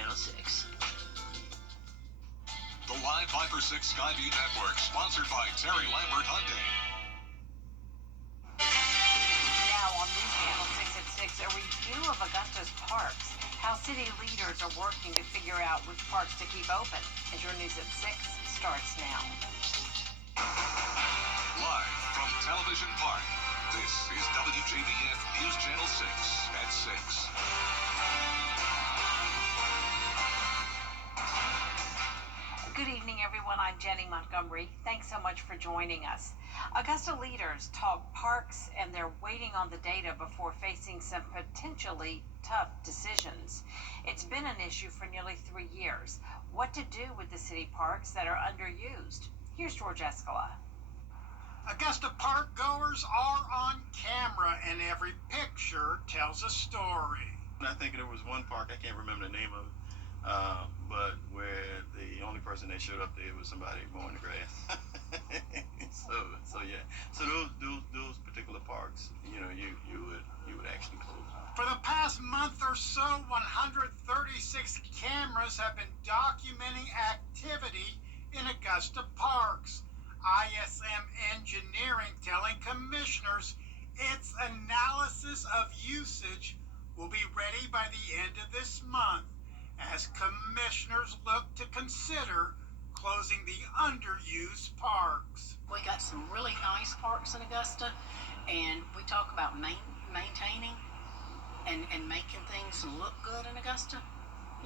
Channel 6. The Live 5 6 Skyview Network, sponsored by Terry Lambert Hyundai. Now on News Channel 6 at 6, a review of Augusta's parks, how city leaders are working to figure out which parks to keep open. And your News at 6 starts now. Live from Television Park, this is WJBF News Channel 6 at 6. Good evening, everyone. I'm Jenny Montgomery. Thanks so much for joining us. Augusta leaders talk parks, and they're waiting on the data before facing some potentially tough decisions. It's been an issue for nearly 3 years. What to do with the city parks that are underused? Here's George Escala. Augusta park goers are on camera, and every picture tells a story. I think there was one park, I can't remember the name of it, but where the only person that showed up there was somebody mowing the grass. so yeah. So those particular parks, you would actually close. For the past month or so, 136 cameras have been documenting activity in Augusta parks. ISM Engineering telling commissioners its analysis of usage will be ready by the end of this month, as commissioners look to consider closing the underused parks. We got some really nice parks in Augusta, and we talk about maintaining and making things look good in Augusta.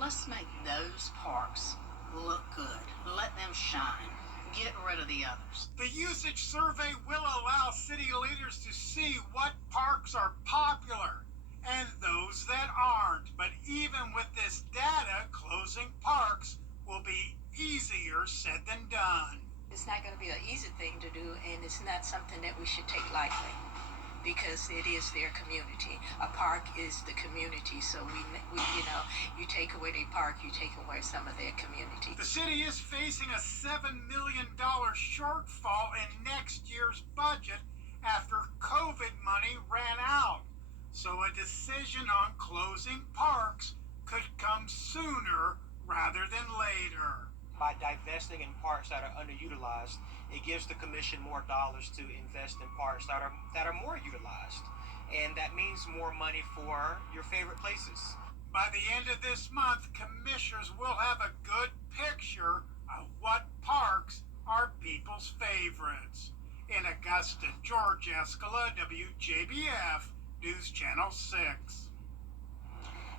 Let's make those parks look good. Let them shine. Get rid of the others. The usage survey will allow city leaders to see what parks are popular and those that aren't. But even with this data, closing parks will be easier said than done. It's not going to be an easy thing to do, and it's not something that we should take lightly, because it is their community. A park is the community, so we you take away their park, you take away some of their community. The city is facing a $7 million shortfall in next year's budget after COVID money ran out. So a decision on closing parks could come sooner rather than later. By divesting in parks that are underutilized, it gives the commission more dollars to invest in parks that are more utilized. And that means more money for your favorite places. By the end of this month, commissioners will have a good picture of what parks are people's favorites. In Augusta, George Escala, WJBF News Channel 6.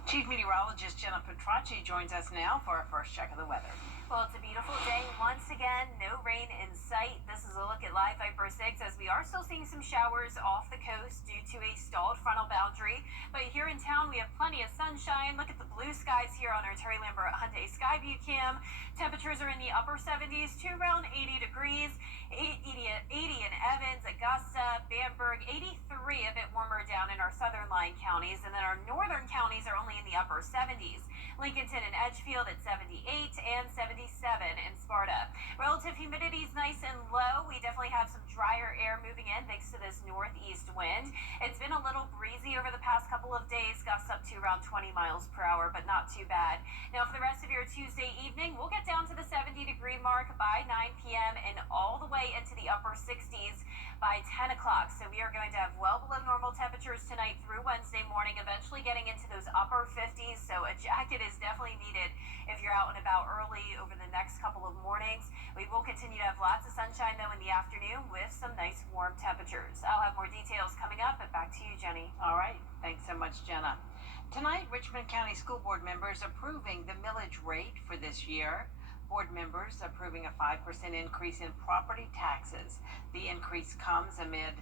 Chief Meteorologist Jenna Petracci joins us now for our first check of the weather. Well, it's a beautiful day once again. No rain in sight. This is a look at Live 5 6 as we are still seeing some showers off the coast due to a stalled frontal boundary. But here in town, we have plenty of sunshine. Look at the blue skies here on our Terry Lambert Hyundai Skyview cam. Temperatures are in the upper 70s to around 80 degrees. 80 in Evans, Augusta, Bamberg, 83, a bit warmer down in our southern line counties. And then our northern counties are only in the upper 70s. Lincolnton and Edgefield at 78 and 77 in Sparta. Relative humidity is nice and low. We definitely have some drier air moving in thanks to this northeast wind. It's been a little breezy over the past couple of days, gusts up to around 20 miles per hour, but not too bad. Now for the rest of your Tuesday evening, we'll get down to the 70-degree mark by 9 p.m. and all the way into the upper 60s by 10 o'clock. So we are going to have well below normal temperatures tonight through Wednesday morning, eventually getting into those upper 50s. So a jacket is definitely needed if you're out and about early over the next couple of mornings. We will continue to have lots of sunshine though in the afternoon with some nice warm temperatures. I'll have more details coming up, but back to you, Jenny. All right. Thanks so much, Jenna. Tonight, Richmond County School Board members approving the millage rate for this year. Board members approving a 5% increase in property taxes. The increase comes amid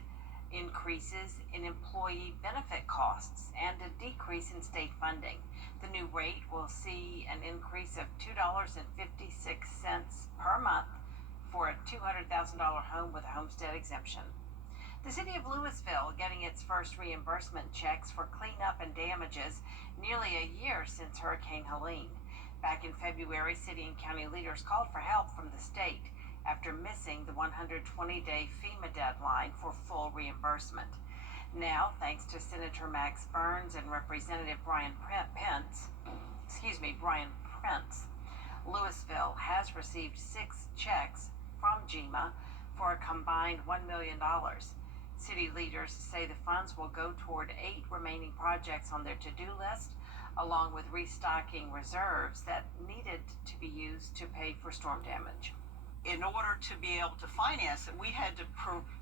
increases in employee benefit costs and a decrease in state funding. The new rate will see an increase of $2.56 per month for a $200,000 home with a homestead exemption. The city of Louisville getting its first reimbursement checks for cleanup and damages nearly a year since Hurricane Helene. Back in February, city and county leaders called for help from the state after missing the 120-day FEMA deadline for full reimbursement. Now, thanks to Senator Max Burns and Representative Brian Pence, Brian Prince. Louisville has received 6 checks from GMA for a combined $1 million. City leaders say the funds will go toward 8 remaining projects on their to-do list, along with restocking reserves that needed to be used to pay for storm damage. In order to be able to finance it, we had to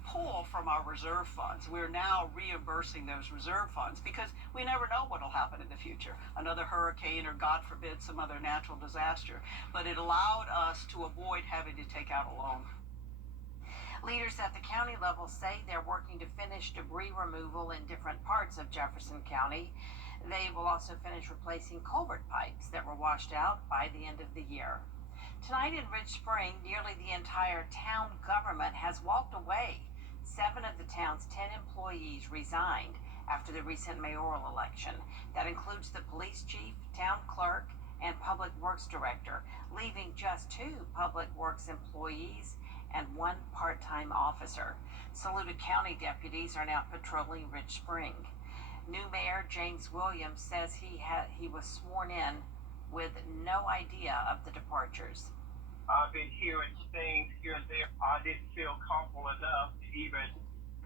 pull from our reserve funds. We're now reimbursing those reserve funds because we never know what will happen in the future. Another hurricane or, God forbid, some other natural disaster. But it allowed us to avoid having to take out a loan. Leaders at the county level say they're working to finish debris removal in different parts of Jefferson County. They will also finish replacing culvert pipes that were washed out by the end of the year. Tonight in Rich Spring, nearly the entire town government has walked away. 7 of the town's 10 employees resigned after the recent mayoral election. That includes the police chief, town clerk, and public works director, leaving just 2 public works employees and 1 part-time officer. Saluda County deputies are now patrolling Rich Spring. New Mayor James Williams says he was sworn in with no idea of the departures. I've been hearing things here and there. I didn't feel comfortable enough to even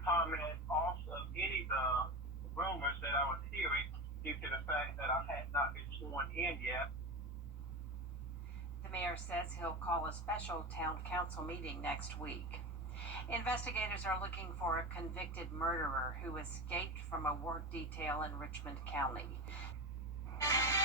comment off of any of the rumors that I was hearing due to the fact that I had not been sworn in yet. The mayor says he'll call a special town council meeting next week. Investigators are looking for a convicted murderer who escaped from a work detail in Richmond County.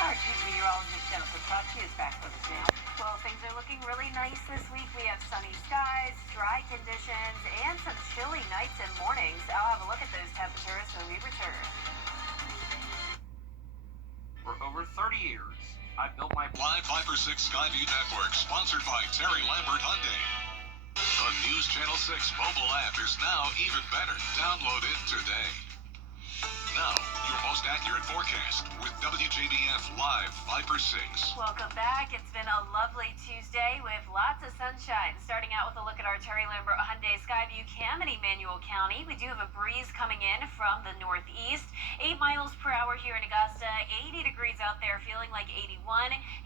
Our chief meteorologist Jennifer Trusty is back with us now. Well, things are looking really nice this week. We have sunny skies, dry conditions, and some chilly nights and mornings. I'll have a look at those temperatures when we return. For over 30 years, I've built my Live 5 for 6 Skyview Network, sponsored by Terry Lambert Hyundai. The News Channel 6 mobile app is now even better. Download it today. Now, your most accurate forecast with WJBF Live 5 for 6. Welcome back. It's been a lovely Tuesday with lots of sunshine. Starting out with a look at our Terry Lambert Hyundai Skyview cam in Emmanuel County. We do have a breeze coming in from the northeast. 8 miles per hour here in Augusta. 80 degrees out there, feeling like 81.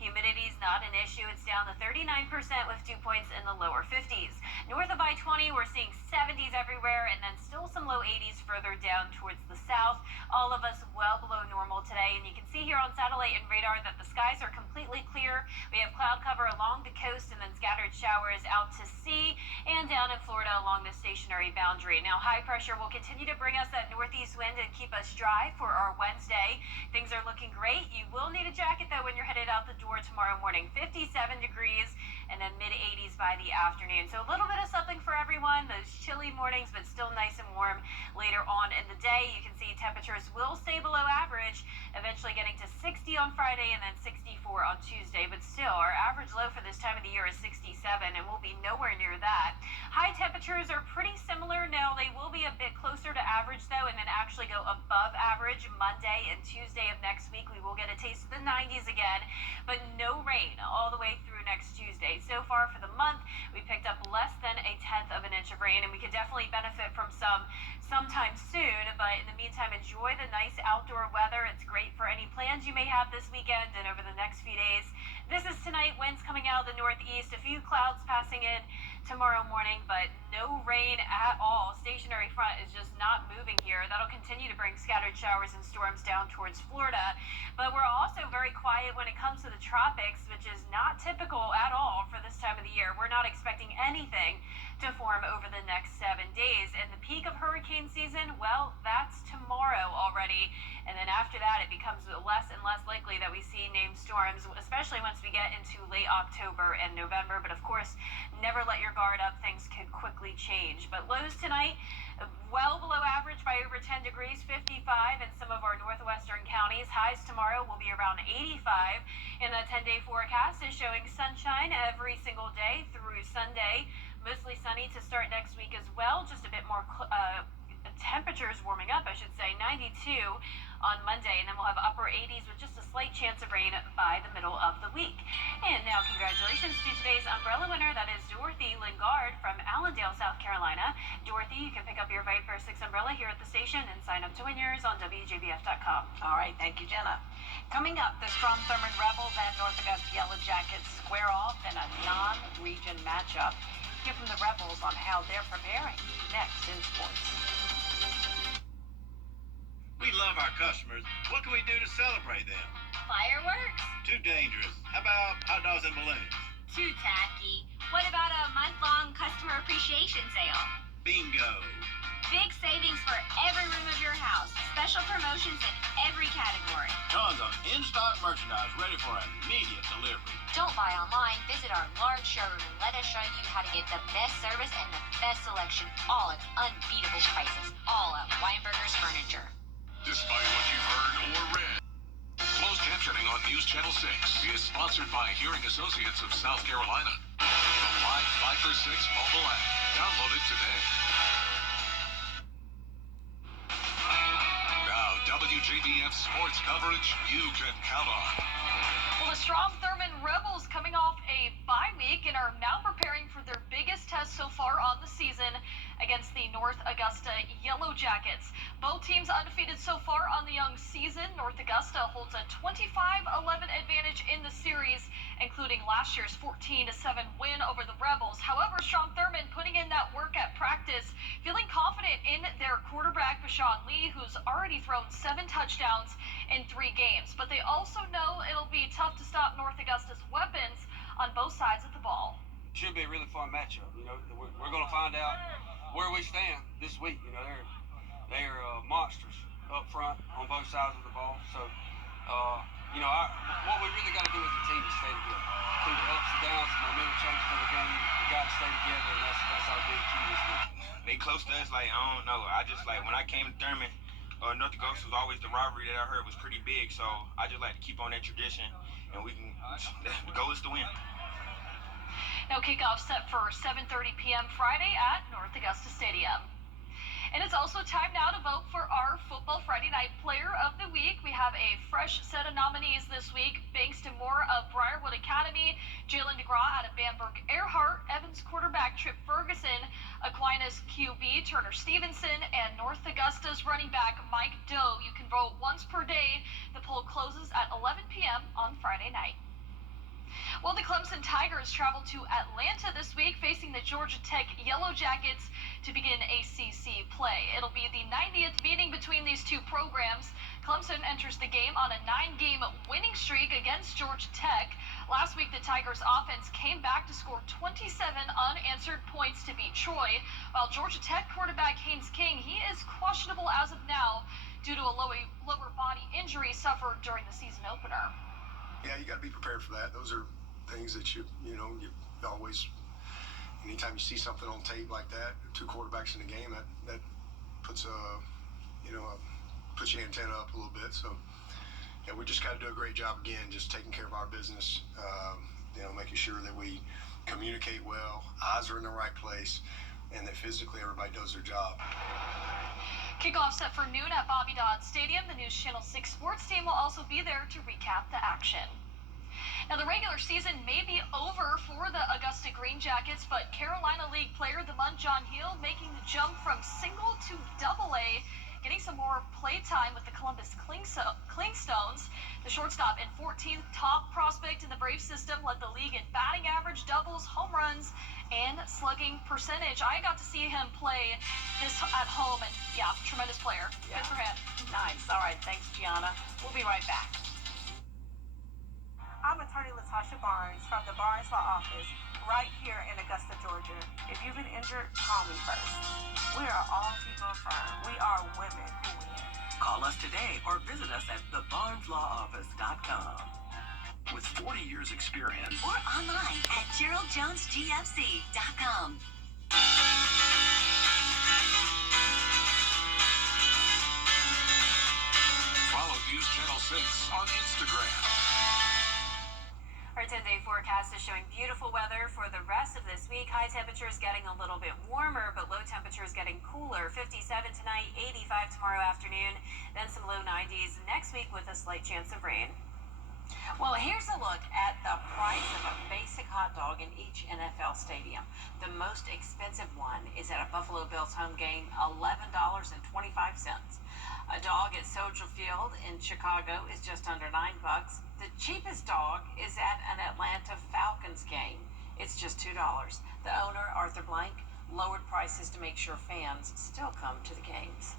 Humidity's not an issue. It's down to 39% with dew points in the lower 50s. North of I-20, we're seeing 70s everywhere, and then still some low 80s further down towards the south. All of us well below normal today, and you can see here on satellite and radar that the skies are completely clear. We have cloud cover along the coast and then scattered showers out to sea and down in Florida along the stationary boundary. Now, high pressure will continue to bring us that northeast wind and keep us dry for our Wednesday. Things are looking great. You will need a jacket, though, when you're headed out the door tomorrow morning. 57 degrees and then mid-80s by the afternoon. So a little bit of something for everyone. Those chilly mornings, but still nice and warm later on in the day. You can see temperatures will stay below average, eventually getting to 60 on Friday and then 64 on Tuesday. But still, our average low for this time of the year is 67, and we'll be nowhere near that. High temperatures are pretty similar. Now, they will be a bit closer to average, though, and then actually go above average Monday and Tuesday of next week. We will get a taste of the 90s again, but no rain all the way through next Tuesday. So far for the month, we picked up less than 1/10 of an inch of rain, and we could definitely benefit from some sometime soon. But in the meantime, enjoy the nice outdoor weather. It's great for any plans you may have this weekend and over the next few days. This is tonight. Winds coming out of the northeast. A few clouds passing in tomorrow morning, but no rain at all. Stationary front is just not moving here. That'll continue to bring scattered showers and storms down towards Florida. But we're also very quiet when it comes to the tropics, which is not typical at all for this time of the year. We're not expecting anything to form over the next 7 days. And the peak of hurricane season, well, that's tomorrow already. And then after that, it becomes less and less likely that we see named storms, especially once we get into late October and November. But of course, never let your guard up. Things could quickly change. But lows tonight, well below average by over 10 degrees, 55 in some of our northwestern counties. Highs tomorrow will be around 85. And the 10-day forecast is showing sunshine every single day through Sunday. Mostly sunny to start next week as well. Just a bit more temperatures warming up, I should say. 92 on Monday, and then we'll have upper 80s with just a slight chance of rain by the middle of the week. And now, congratulations to today's umbrella winner. That is Dorothy Lingard from Allendale, South Carolina. Dorothy, you can pick up your Viper 6 umbrella here at the station and sign up to win yours on WJBF.com. All right, thank you, Jenna. Coming up, the Strom Thurmond Rebels and North Augusta Yellow Jackets square off in a non-region matchup. Hear from the Rebels on how they're preparing next in sports. We love our customers. What can we do to celebrate them? Fireworks? Too dangerous. How about hot dogs and balloons? Too tacky. What about a month-long customer appreciation sale? Bingo. Big savings for every room of your house. Special promotions in every category. Tons of in-stock merchandise ready for immediate delivery. Don't buy online. Visit our large showroom and let us show you how to get the best service and the best selection, all at unbeatable prices. All at Weinberger's Furniture. Despite what you've heard or read, closed captioning on News Channel 6 is sponsored by Hearing Associates of South Carolina. The live Viper 6 mobile app. Download it today. Now, WJBF sports coverage you can count on. Well, the Strom Thurmond Rebels coming off a bye week and are now preparing for their biggest test so far on the season against the North Augusta Yellow Jackets. Both teams undefeated so far on the young season. North Augusta holds a 25-11 advantage in the series, including last year's 14-7 win over the Rebels. However, Strom Thurmond putting in that work at practice, feeling confident in their quarterback, Bashawn Lee, who's already thrown 7 touchdowns in 3 games. But they also know it'll be tough to stop North Augusta's weapons on both sides of the ball. Should be a really fun matchup. You know, we're going to find out where we stand this week. You know, they're monsters up front on both sides of the ball. So, you know, what we really got to do as a team is stay together. Through the ups and downs, the momentum changes in the game, we got to stay together, and that's our big key this week. They close to us, like, I don't know. I just, like, when I came to Thurman, North Augusta was always the rivalry that I heard was pretty big. So I just like to keep on that tradition, and we can, the goal is to win. Now kickoff set for 7:30 p.m. Friday at North Augusta Stadium. And it's also time now to vote for our Football Friday Night Player of the Week. We have a fresh set of nominees this week, thanks to more of Briarwood Academy, Jalen DeGraw out of Bamberg Earhart, Evans quarterback Trip Ferguson, Aquinas QB Turner Stevenson, and North Augusta's running back Mike Doe. You can vote once per day. The poll closes at 11 p.m. on Friday night. Well, the Clemson Tigers travel to Atlanta this week, facing the Georgia Tech Yellow Jackets to begin ACC play. It'll be the 90th meeting between these two programs. Clemson enters the game on a 9-game winning streak against Georgia Tech. Last week, the Tigers' offense came back to score 27 unanswered points to beat Troy, while Georgia Tech quarterback Haynes King, he is questionable as of now due to a lower body injury suffered during the season opener. Yeah, you got to be prepared for that. Those are things that you always, anytime you see something on tape like that, 2 quarterbacks in a game, that puts puts your antenna up a little bit. So, yeah, we just got to do a great job again, just taking care of our business, making sure that we communicate well, eyes are in the right place, and that physically everybody does their job. Kickoff set for noon at Bobby Dodd Stadium. The News Channel 6 sports team will also be there to recap the action. Now, the regular season may be over for the Augusta Green Jackets, but Carolina League player the month, John Hill, making the jump from single to double-A, getting some more play time with the Columbus Clingstones. The shortstop and 14th top prospect in the Brave system led the league in batting average, doubles, home runs, and slugging percentage. I got to see him play this at home, and yeah, tremendous player. Yeah. Good for him. Nice. All right, thanks, Gianna. We'll be right back. I'm attorney Latasha Barnes from the Barnes Law Office right here in Augusta, Georgia. If you've been injured, call me first. We are all people firm. We are women who win. Call us today or visit us at thebarneslawoffice.com. With 40 years experience. Or online at GeraldJonesGFC.com. Follow News Channel 6 on Instagram. Our 10-day forecast is showing beautiful weather for the rest of this week. High temperatures getting a little bit warmer, but low temperatures getting cooler. 57 tonight, 85 tomorrow afternoon, then some low 90s next week with a slight chance of rain. Well, here's a look at the price of a basic hot dog in each NFL stadium. The most expensive one is at a Buffalo Bills home game, $11.25. A dog at Soldier Field in Chicago is just under $9. The cheapest dog is at an Atlanta Falcons game. It's just $2. The owner, Arthur Blank, lowered prices to make sure fans still come to the games.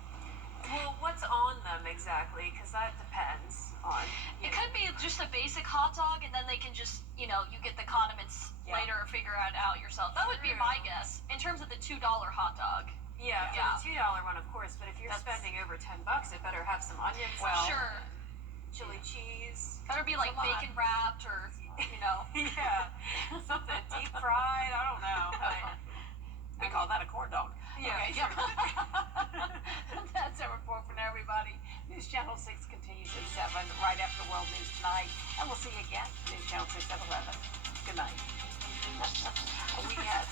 Well, what's on them exactly? Because that depends on. It could be just a basic hot dog, and then they can just, you get the condiments later or figure it out yourself. That would be my guess in terms of the $2 hot dog. Yeah, for the $2 one, of course. But if you're spending over $10, it better have some onions. Well, sure. Chili cheese. Better be like bacon wrapped or, Yeah, something deep fried. I don't know. But we call that a corn dog. Yeah, Okay, sure. That's our report from everybody. News Channel 6 continues at 7 right after World News Tonight. And we'll see you again. News Channel 6 at 11. Good night. We had